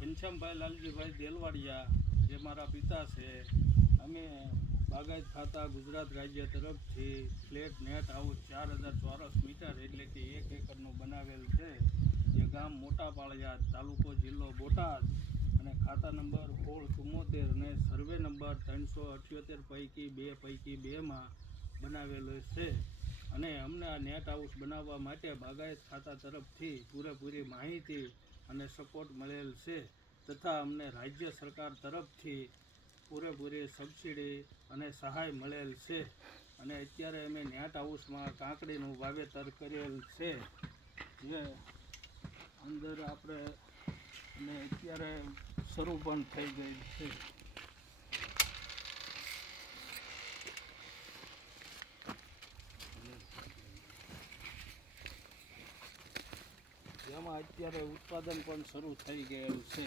ઘનશ્યામભાઈ લાલજીભાઈ દેલવાડિયા, જે મારા પિતા છે. અમે બાગાયત ખાતા ગુજરાત રાજ્ય તરફથી ફ્લેટ નેટ હાઉસ 4000 ચોરસ મીટર એટલે કે 1 એકરનું બનાવેલ છે, જે ગામ મોટા પાળિયાદ, તાલુકો જિલ્લો બોટાદ અને ખાતા નંબર 1674 અને સર્વે નંબર 378 પૈકી 2માં બનાવેલો છે. અને અમને આ નેટ હાઉસ બનાવવા માટે બાગાયત ખાતા તરફથી પૂરેપૂરી માહિતી અને સપોર્ટ મળેલ છે, તથા અમને રાજ્ય સરકાર તરફથી પૂરેપૂરી સબસિડી અને સહાય મળેલ છે. અને અત્યારે અમે નેટ હાઉસમાં કાંકડીનું વાવેતર કરેલ છે, જે અંદર આપણે અને અત્યારે શરૂ પણ થઈ ગઈ છે. જેમાં અત્યારે ઉત્પાદન પણ શરૂ થઈ ગયેલ છે.